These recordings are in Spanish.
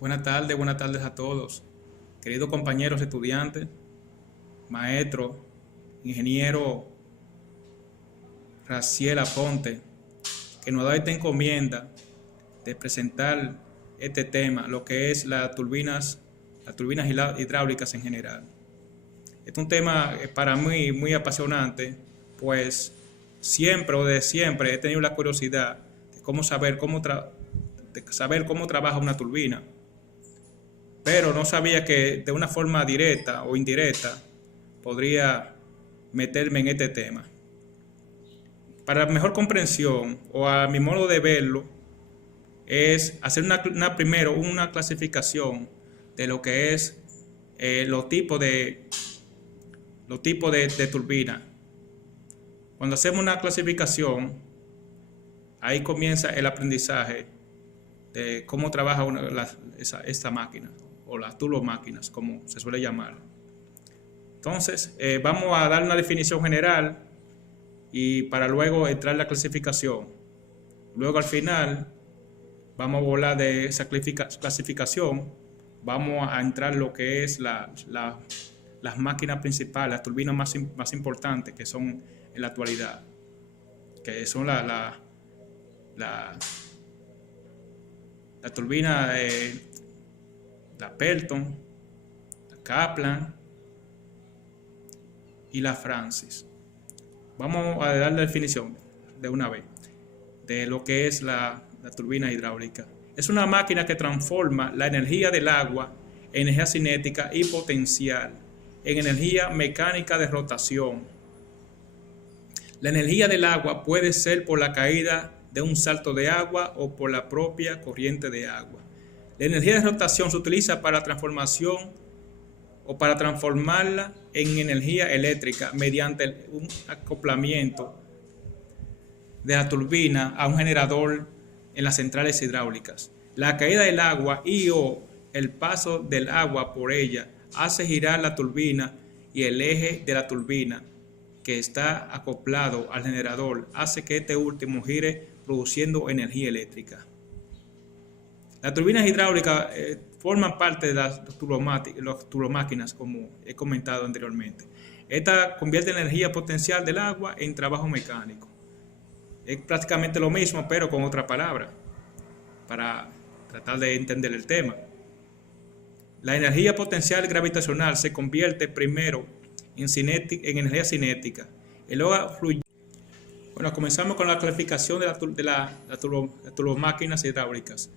Buenas tardes a todos, queridos compañeros estudiantes, maestro, ingeniero Raciel Aponte, que nos da esta encomienda de presentar este tema, lo que es las turbinas hidráulicas en general. Es un tema para mí muy apasionante, pues siempre o de siempre he tenido la curiosidad de saber cómo trabaja una turbina, pero no sabía que de una forma directa o indirecta podría meterme en este tema. Para mejor comprensión o a mi modo de verlo, es hacer primero una clasificación de lo que es los tipos de turbina. Cuando hacemos una clasificación, ahí comienza el aprendizaje de cómo trabaja esta máquina o las turbomáquinas, como se suele llamar. Entonces, vamos a dar una definición general y para luego entrar en la clasificación. Luego al final vamos a volar de esa clasificación, vamos a entrar en lo que es las máquinas principales, las turbinas más importantes que son en la actualidad, que son la turbina la Pelton, la Kaplan y la Francis. Vamos a dar la definición de una vez de lo que es la turbina hidráulica. Es una máquina que transforma la energía del agua en energía cinética y potencial en energía mecánica de rotación. La energía del agua puede ser por la caída de un salto de agua o por la propia corriente de agua. La energía de rotación se utiliza para transformación o para transformarla en energía eléctrica mediante un acoplamiento de la turbina a un generador en las centrales hidráulicas. La caída del agua y o el paso del agua por ella hace girar la turbina y el eje de la turbina que está acoplado al generador hace que este último gire produciendo energía eléctrica. Las turbinas hidráulicas forman parte de las turbomáquinas, como he comentado anteriormente. Esta convierte la energía potencial del agua en trabajo mecánico. Es prácticamente lo mismo, pero con otra palabra, para tratar de entender el tema. La energía potencial gravitacional se convierte primero en energía cinética y luego fluye. Bueno, comenzamos con la clasificación de las turbomáquinas hidráulicas.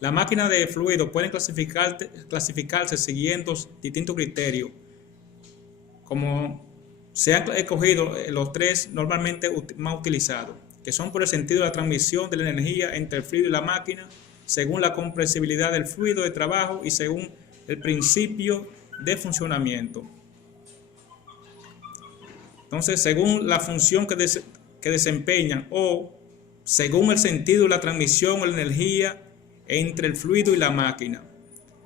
Las máquinas de fluido pueden clasificarse siguiendo distintos criterios, como se han escogido los tres normalmente más utilizados, que son por el sentido de la transmisión de la energía entre el fluido y la máquina, según la compresibilidad del fluido de trabajo y según el principio de funcionamiento. Entonces, según la función que desempeñan o según el sentido de la transmisión de la energía entre el fluido y la máquina.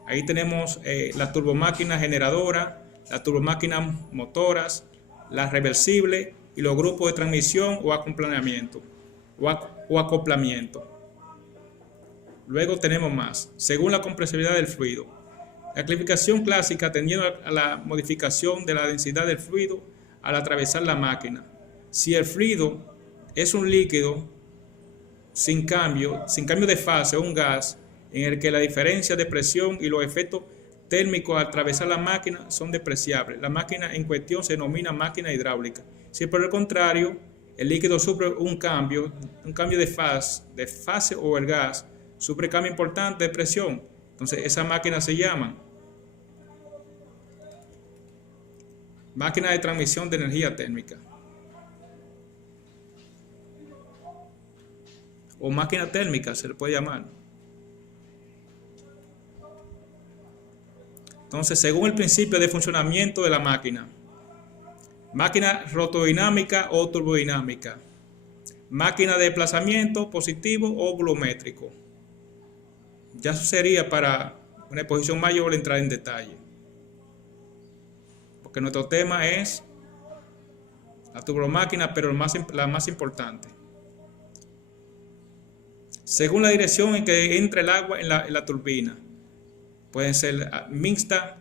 Ahí tenemos las turbomáquinas generadoras, las turbomáquinas motoras, las reversibles y los grupos de transmisión o acoplamiento. Luego tenemos más, según la compresibilidad del fluido. La clasificación clásica tendiendo a la modificación de la densidad del fluido al atravesar la máquina. Si el fluido es un líquido sin cambio de fase o un gas en el que la diferencia de presión y los efectos térmicos al atravesar la máquina son despreciables, la máquina en cuestión se denomina máquina hidráulica. Si por el contrario el líquido sufre un cambio de fase o el gas sufre cambio importante de presión, entonces esa máquina se llama máquina de transmisión de energía térmica o máquina térmica se le puede llamar. Entonces, según el principio de funcionamiento de la máquina rotodinámica o turbodinámica, máquina de desplazamiento positivo o volumétrico. Ya eso sería para una exposición mayor entrar en detalle, porque nuestro tema es la turbomáquina, pero la más importante. Según la dirección en que entra el agua en la turbina, Pueden ser mixtas,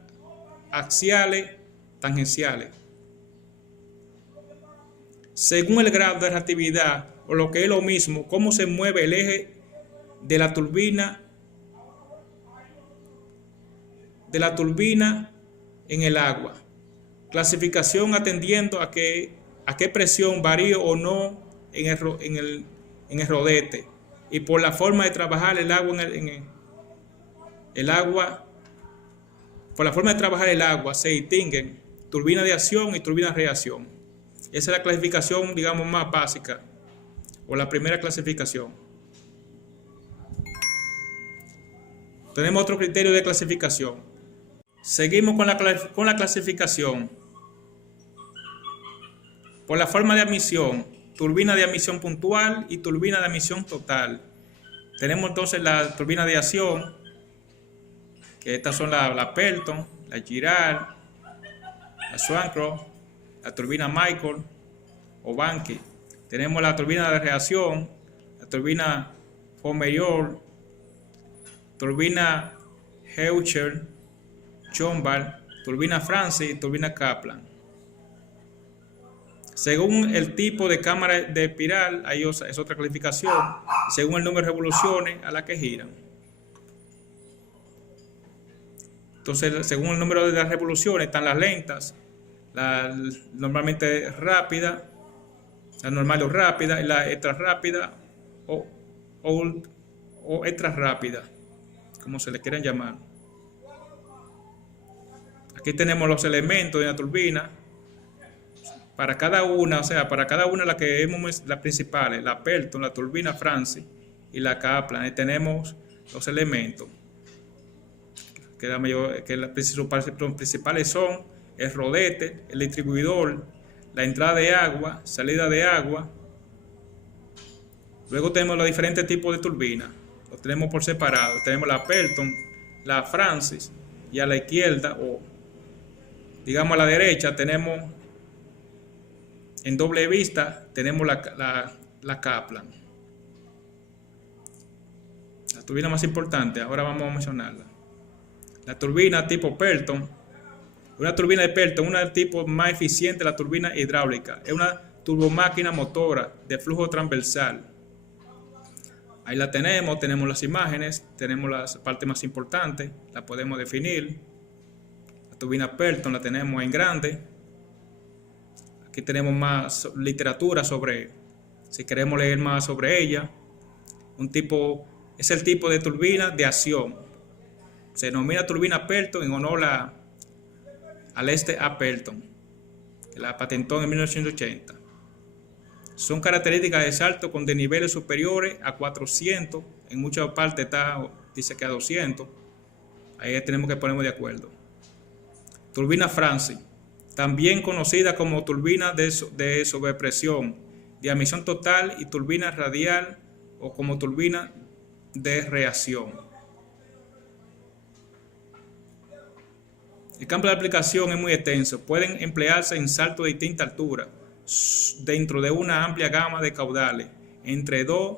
axiales, tangenciales. Según el grado de reactividad, o lo que es lo mismo, cómo se mueve el eje de la turbina en el agua. Clasificación atendiendo a qué presión varía o no en el rodete, y por la forma de trabajar el agua por la forma de trabajar el agua se distinguen turbina de acción y turbina de reacción. Esa es la clasificación, digamos, más básica, o la primera clasificación. Tenemos otro criterio de clasificación. Seguimos con la clasificación. Por la forma de admisión, turbina de admisión puntual y turbina de admisión total. Tenemos entonces la turbina de acción, que estas son la Pelton, la Girard, la Swancroft, la turbina Michael o Banky. Tenemos la turbina de reacción, la turbina Fourmeyeur, turbina Heucher, Chombar, turbina Francis y turbina Kaplan. Según el tipo de cámara de espiral, es otra clasificación, según el número de revoluciones a la que giran. Entonces, según el número de las revoluciones, están las lentas, normalmente rápida, la normal o rápida, y la extra rápida o extra rápida, como se le quieran llamar. Aquí tenemos los elementos de la turbina. Para cada una, la que vemos, las principales, la Pelton, la turbina Francis y la Kaplan, tenemos los elementos. Que las principales son el rodete, el distribuidor, la entrada de agua, salida de agua. Luego tenemos los diferentes tipos de turbinas. Los tenemos por separado. Tenemos la Pelton, la Francis, y a la izquierda, o digamos a la derecha, tenemos en doble vista, tenemos la Kaplan. La turbina más importante, ahora vamos a mencionarla. La turbina tipo Pelton. Una turbina de Pelton, un tipo más eficiente de la turbina hidráulica. Es una turbomáquina motora de flujo transversal. Ahí la tenemos las imágenes, tenemos las partes más importantes, la podemos definir. La turbina Pelton la tenemos en grande. Aquí tenemos más literatura si queremos leer más sobre ella. Es el tipo de turbina de acción. Se denomina turbina Pelton en honor al A. Pelton, que la patentó en 1980. Son características de salto con desniveles superiores a 400. En muchas partes dice que a 200. Ahí tenemos que ponernos de acuerdo. Turbina Francis, también conocida como turbina de sobrepresión, de admisión total y turbina radial, o como turbina de reacción. El campo de aplicación es muy extenso. Pueden emplearse en saltos de distinta altura, dentro de una amplia gama de caudales. Entre dos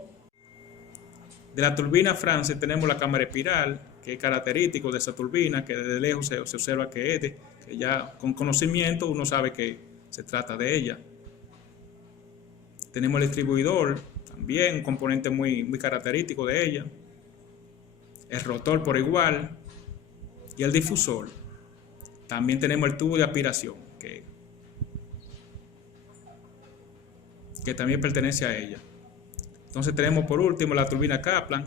de la turbina Francis tenemos la cámara espiral, que es característico de esa turbina, que desde lejos se observa que ya con conocimiento uno sabe que se trata de ella. Tenemos el distribuidor, también un componente muy, muy característico de ella. El rotor por igual y el difusor. También tenemos el tubo de aspiración, que también pertenece a ella. Entonces tenemos por último la turbina Kaplan,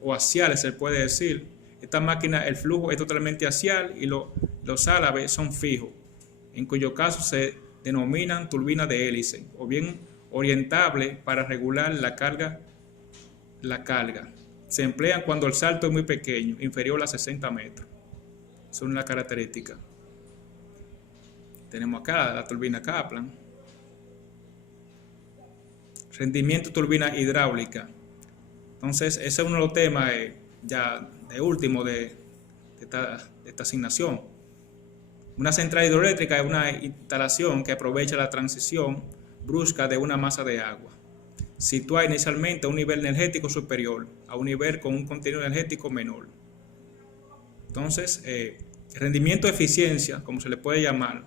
o axial se puede decir. Esta máquina, el flujo es totalmente axial y los álabes son fijos, en cuyo caso se denominan turbinas de hélice, o bien orientable para regular la carga. Se emplean cuando el salto es muy pequeño, inferior a 60 metros. Son las características. Tenemos acá la turbina Kaplan. Rendimiento turbina hidráulica. Entonces, ese es uno de los temas ya de último de esta asignación. Una central hidroeléctrica es una instalación que aprovecha la transición brusca de una masa de agua, situada inicialmente a un nivel energético superior, a un nivel con un contenido energético menor. Entonces, el rendimiento de eficiencia, como se le puede llamar,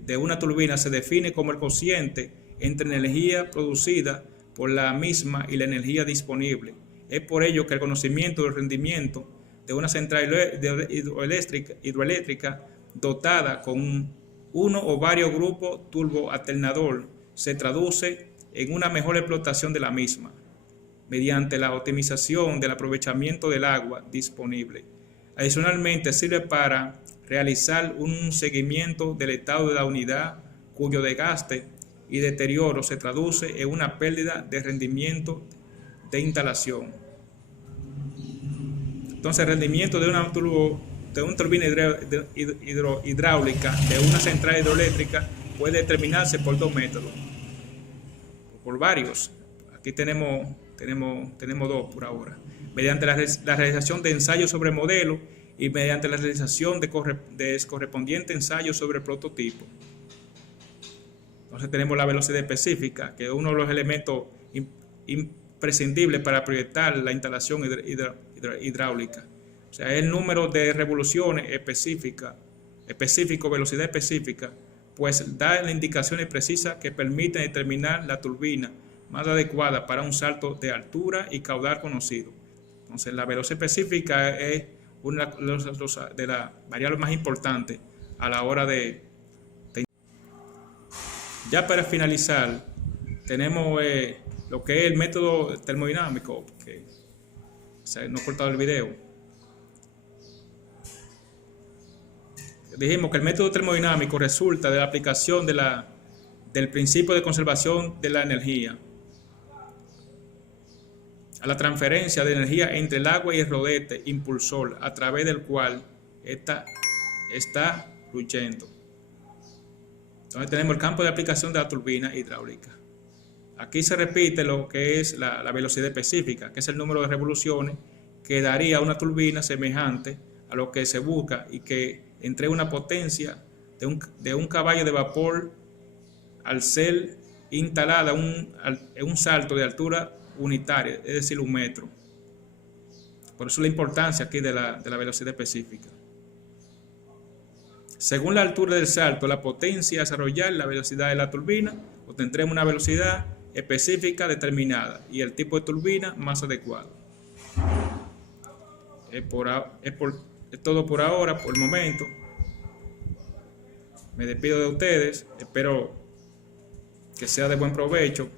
de una turbina se define como el cociente entre energía producida por la misma y la energía disponible. Es por ello que el conocimiento del rendimiento de una central hidroeléctrica dotada con uno o varios grupos turboalternador se traduce en una mejor explotación de la misma, mediante la optimización del aprovechamiento del agua disponible. Adicionalmente, sirve para realizar un seguimiento del estado de la unidad, cuyo desgaste y deterioro se traduce en una pérdida de rendimiento de instalación. Entonces, el rendimiento de una turbina hidráulica de una central hidroeléctrica puede determinarse por dos métodos, por varios. Aquí tenemos dos por ahora. Mediante la realización de ensayos sobre modelo y mediante la realización de correspondiente ensayo sobre prototipo. Entonces tenemos la velocidad específica, que es uno de los elementos imprescindibles para proyectar la instalación hidráulica. O sea, es el número de revoluciones específico, velocidad específica, pues da las indicaciones precisas que permiten determinar la turbina más adecuada para un salto de altura y caudal conocido. Entonces, la velocidad específica es una de las variables más importantes a la hora de... Ya para finalizar, tenemos lo que es el método termodinámico, que no he cortado el video. Dijimos que el método termodinámico resulta de la aplicación del principio de conservación de la energía a la transferencia de energía entre el agua y el rodete impulsor a través del cual ésta está fluyendo. Entonces tenemos el campo de aplicación de la turbina hidráulica. Aquí se repite lo que es la velocidad específica, que es el número de revoluciones que daría una turbina semejante a lo que se busca y que entrega una potencia de un caballo de vapor al ser instalada en un salto de altura unitaria, es decir, 1 metro. Por eso la importancia aquí de la velocidad específica. Según la altura del salto, la potencia a desarrollar, la velocidad de la turbina, obtendremos una velocidad específica determinada y el tipo de turbina más adecuado. Es todo por ahora, por el momento. Me despido de ustedes. Espero que sea de buen provecho.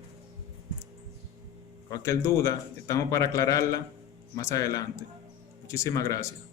Cualquier duda, estamos para aclararla más adelante. Muchísimas gracias.